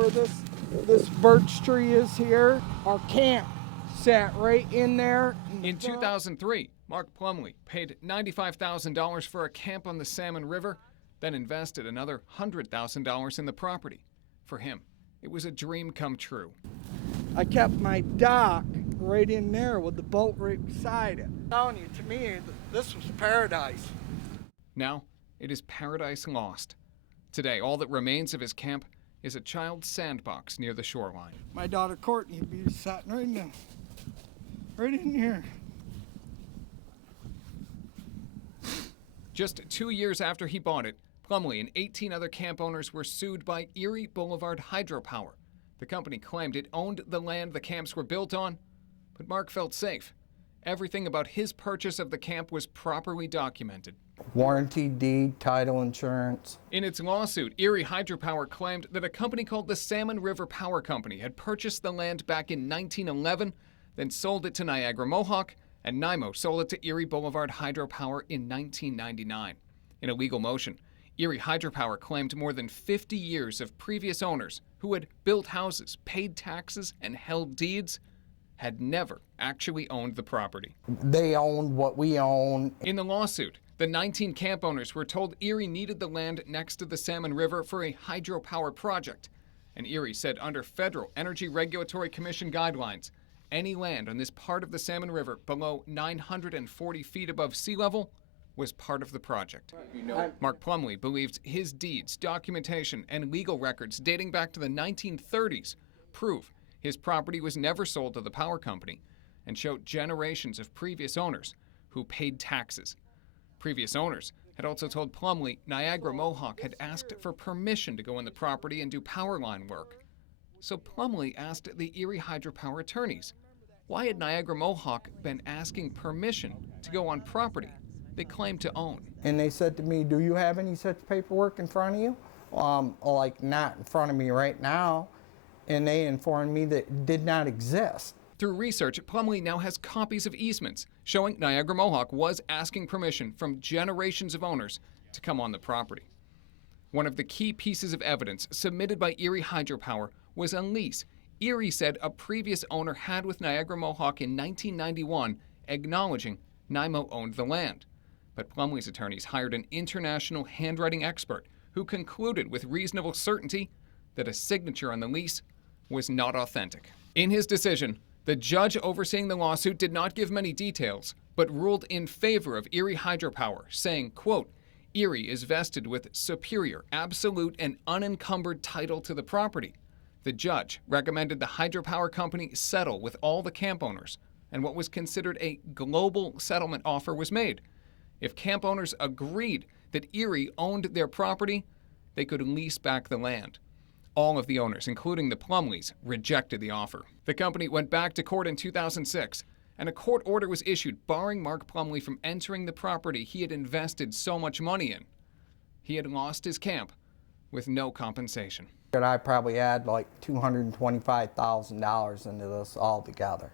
where this birch tree is here? Our camp sat right in there. In 2003, Mark Plumlee paid $95,000 for a camp on the Salmon River, then invested another $100,000 in the property. For him, it was a dream come true. I kept my dock right in there with the boat right beside it. I'm telling you, to me, this was paradise. Now, it is paradise lost. Today, all that remains of his camp is a child's sandbox near the shoreline. My daughter Courtney would be sitting right in here. Just 2 years after he bought it, Plumlee and 18 other camp owners were sued by Erie Boulevard Hydropower. The company claimed it owned the land the camps were built on, but Mark felt safe. Everything about his purchase of the camp was properly documented. Warranty deed, title insurance. In its lawsuit, Erie Hydropower claimed that a company called the Salmon River Power Company had purchased the land back in 1911, then sold it to Niagara Mohawk, and NYMO sold it to Erie Boulevard Hydropower in 1999. In a legal motion, Erie Hydropower claimed more than 50 years of previous owners who had built houses, paid taxes, and held deeds had never actually owned the property. They owned what we own. In the lawsuit, the 19 camp owners were told Erie needed the land next to the Salmon River for a hydropower project, and Erie said under Federal Energy Regulatory Commission guidelines, any land on this part of the Salmon River below 940 feet above sea level was part of the project. Mark Plumlee believed his deeds, documentation, and legal records dating back to the 1930s prove his property was never sold to the power company and showed generations of previous owners who paid taxes. Previous owners had also told Plumlee Niagara Mohawk had asked for permission to go on the property and do power line work. So Plumlee asked the Erie Hydropower attorneys, why had Niagara Mohawk been asking permission to go on property they claimed to own? And they said to me, do you have any such paperwork in front of you? Like not in front of me right now. And they informed me that it did not exist. Through research, Plumlee now has copies of easements showing Niagara Mohawk was asking permission from generations of owners to come on the property. One of the key pieces of evidence submitted by Erie Hydropower was a lease Erie said a previous owner had with Niagara Mohawk in 1991, acknowledging NYMO owned the land. But Plumlee's attorneys hired an international handwriting expert who concluded with reasonable certainty that a signature on the lease was not authentic. In his decision, the judge overseeing the lawsuit did not give many details, but ruled in favor of Erie Hydropower, saying, quote, Erie is vested with superior, absolute, and unencumbered title to the property. The judge recommended the hydropower company settle with all the camp owners, and what was considered a global settlement offer was made. If camp owners agreed that Erie owned their property, they could lease back the land. All of the owners, including the Plumlees, rejected the offer. The company went back to court in 2006, and a court order was issued barring Mark Plumlee from entering the property he had invested so much money in. He had lost his camp with no compensation. I probably had like $225,000 into this altogether.